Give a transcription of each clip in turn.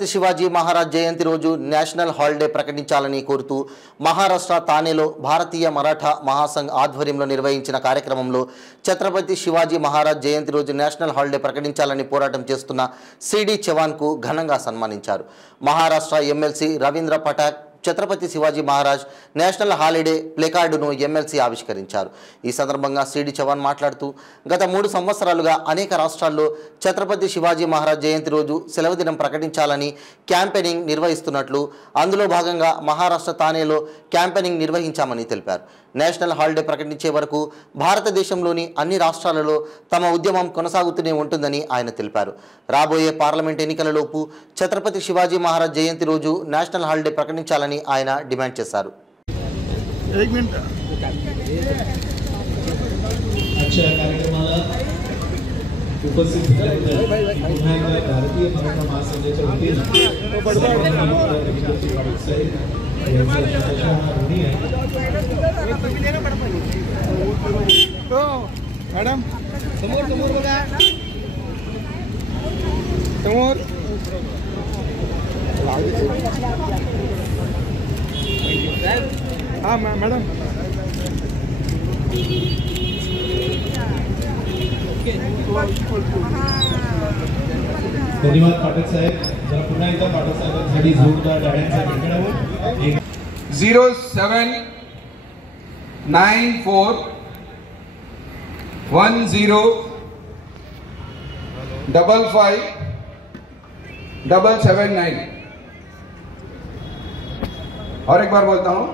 ఛత్రపతి శివాజీ మహారాజ్ జయంతి రోజు national holiday ప్రకటించాలని కోరుతూ మహారాష్ట్ర తానేలో భారతీయ మరాఠా మహాసంఘ్ ఆధ్వర్యంలో నిర్వహించిన కార్యక్రమంలో ఛత్రపతి శివాజీ మహారాజ్ జయంతి రోజు నేషనల్ హాలిడే ప్రకటించాలని పోరాటం చేస్తున్న సిడి చవాన్కు ఘనంగా సన్మానించారు. Maharashtra MLC Ravindra Patak Chhatrapati Shivaji Maharaj national holiday ప్లేకార్డును ఎమ్మెల్సీ ఆవిష్కరించారు. ఈ సందర్భంగా సిడి చవాన్ మాట్లాడుతూ గత 3 సంవత్సరాలుగా అనేక రాష్ట్రాల్లో ఛత్రపతి శివాజీ మహారాజ్ జయంతి రోజు సెలవు దినం ప్రకటించాలని క్యాంపెయినింగ్ నిర్వహిస్తున్నట్లు, అందులో భాగంగా మహారాష్ట్ర తానేలో క్యాంపెయినింగ్ నిర్వహించామని తెలిపారు. నేషనల్ హాలిడే ప్రకటించే వరకు భారతదేశంలోని అన్ని రాష్ట్రాలలో తమ ఉద్యమం కొనసాగుతూనే ఉంటుందని ఆయన తెలిపారు. రాబోయే పార్లమెంట్ ఎన్నికలలోపు ఛత్రపతి శివాజీ మహారాజ్ జయంతి రోజు నేషనల్ హాలిడే ప్రకటించాలని ఆయన డిమాండ్ చేశారు. मैडम समोर समोर बघा समोर हाँ मैडम धन्यवाद पाठक साहेब. जरा पुन्हा एकदा पाठक साहेबांसाठी जोरदार टाळ्यांचा गडगडाट. 0794105577 और एक बार बोलता हूँ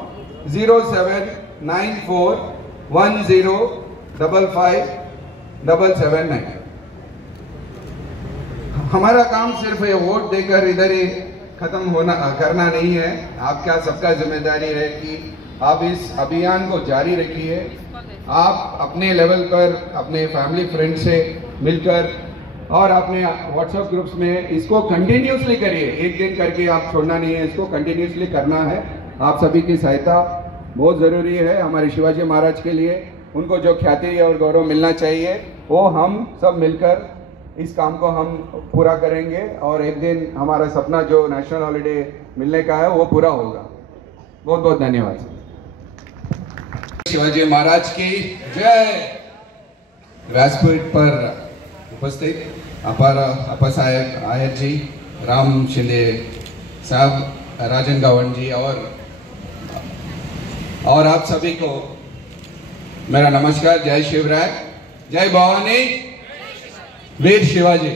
0794105577 हमारा काम सिर्फ ये वोट देकर इधर ही खत्म करना नहीं है. आपका सबका जिम्मेदारी है कि आप इस अभियान को जारी रखिए. आप अपने लेवल पर अपने फैमिली फ्रेंड से मिलकर और अपने व्हाट्सएप ग्रुप्स में इसको कंटिन्यूसली करिए. एक दिन करके आप छोड़ना नहीं है, इसको कंटिन्यूसली करना है. आप सभी की सहायता बहुत ज़रूरी है हमारे शिवाजी महाराज के लिए. उनको जो ख्याति और गौरव मिलना चाहिए वो हम सब मिलकर इस काम को हम पूरा करेंगे और एक दिन हमारा सपना जो नेशनल हॉलिडे मिलने का है वो पूरा होगा. बहुत बहुत धन्यवाद. शिवाजी महाराज की जय. व्यासपीठ पर उपस्थित अपा साहेब आयर जी, राम शिंदे साहब, राजन गावन जी और आप सभी को मेरा नमस्कार. जय शिवराय, जय भवानी, वीर शिवाजी.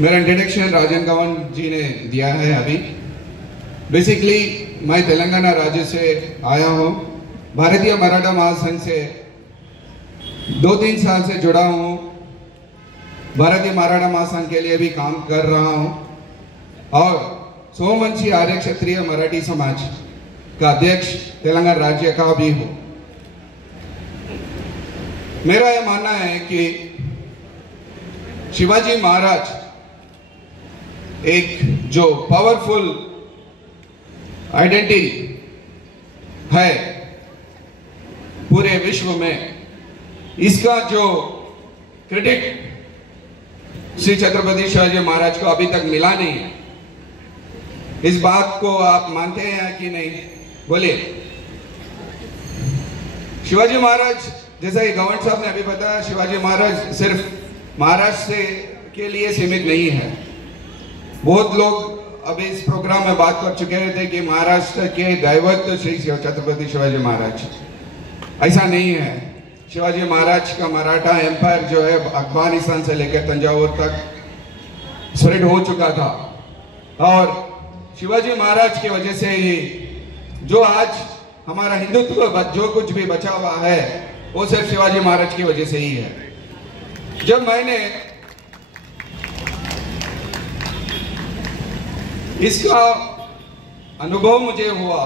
मेरा इंट्रोडक्शन राजन गावन जी ने दिया है अभी. बेसिकली मैं तेलंगाना राज्य से आया हूँ. भारतीय मराठा महासंघ से 2-3 साल से जुड़ा हूँ. भारतीय मराठा महासंघ के लिए भी काम कर रहा हूँ और सोमवंशी आर्य क्षत्रिय मराठी समाज का अध्यक्ष तेलंगाना राज्य का भी हूँ. मेरा यह मानना है कि शिवाजी महाराज एक जो पावरफुल आइडेंटिटी है पूरे विश्व में, इसका जो क्रेडिट श्री छत्रपति शिवाजी महाराज को अभी तक मिला नहीं है. इस बात को आप मानते हैं कि नहीं? बोलिए. शिवाजी महाराज, जैसा कि गवर्नर साहब ने अभी बताया, शिवाजी महाराज सिर्फ महाराष्ट्र से के लिए सीमित नहीं है. बहुत लोग अभी इस प्रोग्राम में बात कर चुके थे कि महाराष्ट्र के दैवत श्री छत्रपति शिवाजी महाराज. ऐसा नहीं है. शिवाजी महाराज का मराठा एम्पायर जो है अफगानिस्तान से लेकर तंजावुर तक स्प्रेड हो चुका था और शिवाजी महाराज की वजह से ही जो आज हमारा हिंदुत्व जो कुछ भी बचा हुआ है वो सिर्फ शिवाजी महाराज की वजह से ही है. जब मैंने इसका अनुभव मुझे हुआ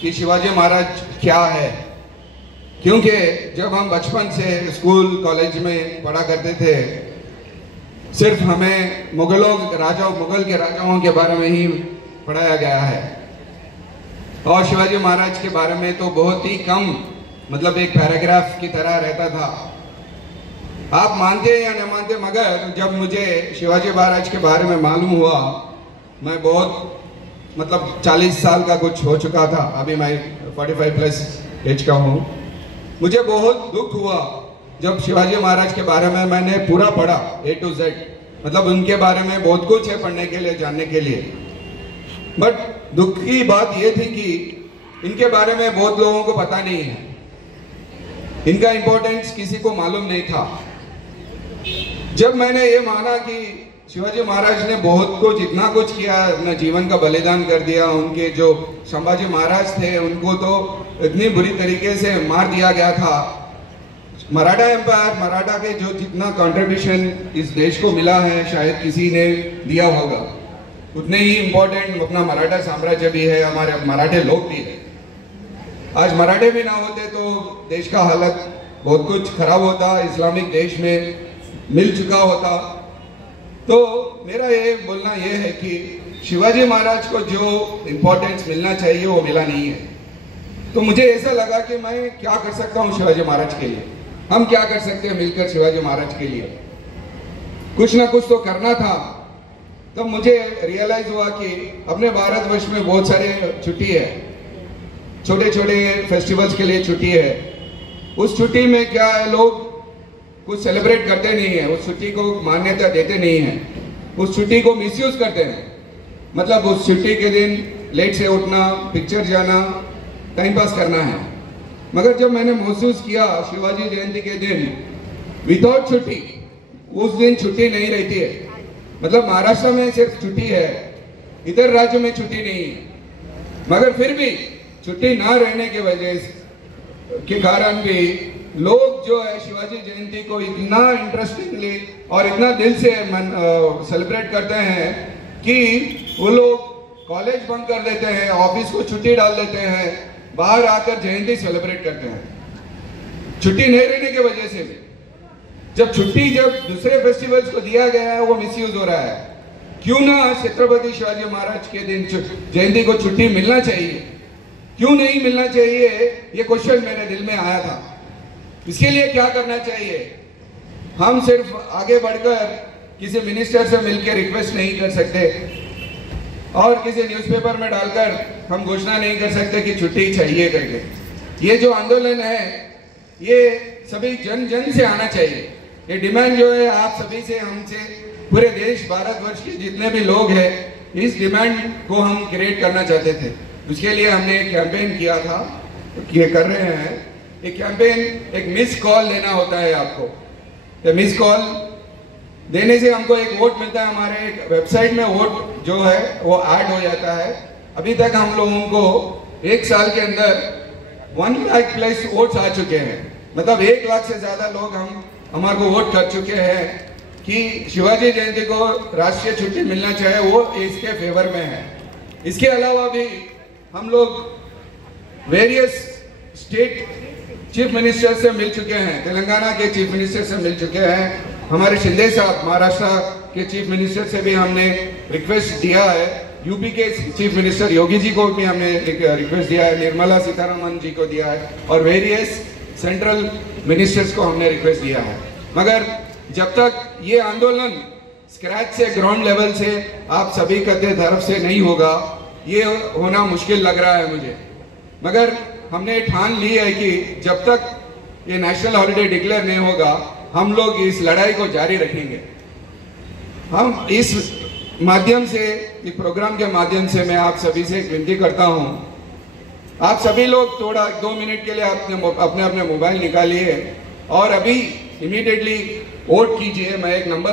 कि शिवाजी महाराज क्या है, क्योंकि जब हम बचपन से स्कूल कॉलेज में पढ़ा करते थे सिर्फ हमें मुगल के राजाओं के बारे में ही पढ़ाया गया है और शिवाजी महाराज के बारे में तो बहुत ही कम, मतलब एक पैराग्राफ की तरह रहता था. आप मानते हैं या न मानते, मगर जब मुझे शिवाजी महाराज के बारे में मालूम हुआ, मैं बहुत मतलब 40 साल का कुछ हो चुका था, अभी मैं 45 प्लस एज का हूँ। मुझे बहुत दुख हुआ जब शिवाजी महाराज के बारे में मैंने पूरा पढ़ा A to Z, मतलब उनके बारे में बहुत कुछ है पढ़ने के लिए, जानने के लिए। बट दुख की बात यह थी कि इनके बारे में बहुत लोगों को पता नहीं है, इनका इंपॉर्टेंस किसी को मालूम नहीं था। जब मैंने ये माना कि शिवाजी महाराज ने बहुत कुछ, इतना कुछ किया, अपना जीवन का बलिदान कर दिया, उनके जो संभाजी महाराज थे उनको तो इतनी बुरी तरीके से मार दिया गया था। मराठा एम्पायर, मराठा के जो जितना कंट्रीब्यूशन इस देश को मिला है शायद किसी ने दिया होगा, उतने ही इम्पोर्टेंट अपना मराठा साम्राज्य भी है, हमारे मराठे लोग भी है। आज मराठे भी ना होते तो देश का हालत बहुत कुछ खराब होता, इस्लामिक देश में मिल चुका होता। तो मेरा ये बोलना ये है कि शिवाजी महाराज को जो इम्पोर्टेंस मिलना चाहिए वो मिला नहीं है। तो मुझे ऐसा लगा कि मैं क्या कर सकता हूँ शिवाजी महाराज के लिए, हम क्या कर सकते हैं मिलकर शिवाजी महाराज के लिए, कुछ ना कुछ तो करना था। तब मुझे रियलाइज हुआ कि अपने भारतवर्ष में बहुत सारे छुट्टी है, छोटे छोटे फेस्टिवल्स के लिए छुट्टी है। उस छुट्टी में क्या है, लोग कुछ सेलिब्रेट करते नहीं है, उस छुट्टी को मान्यता देते नहीं है, उस छुट्टी को मिसयूज करते हैं। मतलब उस छुट्टी के दिन लेट से उठना, पिक्चर जाना, टाइम पास करना है। मगर जब मैंने महसूस किया शिवाजी जयंती के दिन विदाउट छुट्टी, उस दिन छुट्टी नहीं रहती है, मतलब महाराष्ट्र में सिर्फ छुट्टी है, इधर राज्य में छुट्टी नहीं है, मगर फिर भी छुट्टी ना रहने की वजह के कारण भी लोग जो है शिवाजी जयंती को इतना इंटरेस्टिंगली और इतना दिल से सेलिब्रेट करते हैं कि वो लोग कॉलेज बंद कर देते हैं, ऑफिस को छुट्टी डाल देते हैं, बाहर आकर जयंती सेलिब्रेट करते हैं, छुट्टी नहीं रहने की वजह से भी। जब छुट्टी जब दूसरे फेस्टिवल्स को दिया गया है वो मिसयूज हो रहा है। क्यों ना छत्रपति शिवाजी महाराज के दिन जयंती को छुट्टी मिलना चाहिए, क्यों नहीं मिलना चाहिए, ये क्वेश्चन मेरे दिल में आया था। इसके लिए क्या करना चाहिए? हम सिर्फ आगे बढ़कर किसी मिनिस्टर से मिलकर रिक्वेस्ट नहीं कर सकते और किसी न्यूज़पेपर में डालकर हम घोषणा नहीं कर सकते कि छुट्टी चाहिए करके। ये जो आंदोलन है ये सभी जन जन से आना चाहिए। ये डिमांड जो है आप सभी से, हमसे, पूरे देश भारतवर्ष के जितने भी लोग हैं, इस डिमांड को हम क्रिएट करना चाहते थे। उसके लिए हमने एक कैंपेन किया था, ये कर रहे हैं। एक कैंपेन, एक मिस कॉल देना होता है आपको। ये मिस कॉल देने से हमको एक वोट मिलता है, हमारे एक वेबसाइट में वोट जो है वो ऐड हो जाता है। अभी तक हम लोगों को एक साल के अंदर 1 लाख प्लस वोट्स आ चुके हैं, मतलब 1 लाख से ज्यादा लोग हमारे को वोट कर चुके हैं कि शिवाजी जयंती को राष्ट्रीय छुट्टी मिलना चाहिए, वो इसके फेवर में है। इसके अलावा भी हम लोग वेरियस स्टेट चीफ मिनिस्टर से मिल चुके हैं, तेलंगाना के चीफ मिनिस्टर से मिल चुके हैं, हमारे शिंदे साहब महाराष्ट्र के चीफ मिनिस्टर से भी हमने रिक्वेस्ट दिया है, यूपी के चीफ मिनिस्टर योगी जी को भी हमने रिक्वेस्ट दिया है, निर्मला सीतारमण जी को दिया है और वेरियस सेंट्रल मिनिस्टर्स को हमने रिक्वेस्ट दिया है। मगर जब तक ये आंदोलन स्क्रैच से, ग्राउंड लेवल से आप सभी के तरफ से नहीं होगा, ये होना मुश्किल लग रहा है मुझे। मगर हमने ठान ली है कि जब तक ये नेशनल हॉलिडे डिक्लेयर नहीं होगा, हम लोग इस लड़ाई को जारी रखेंगे। हम इस माध्यम से, इस प्रोग्राम के माध्यम से मैं आप सभी से एक विनती करता हूं, आप सभी लोग थोड़ा 2 मिनट के लिए अपने मोबाइल निकालिए और अभी इमीडिएटली वोट कीजिए। मैं एक नंबर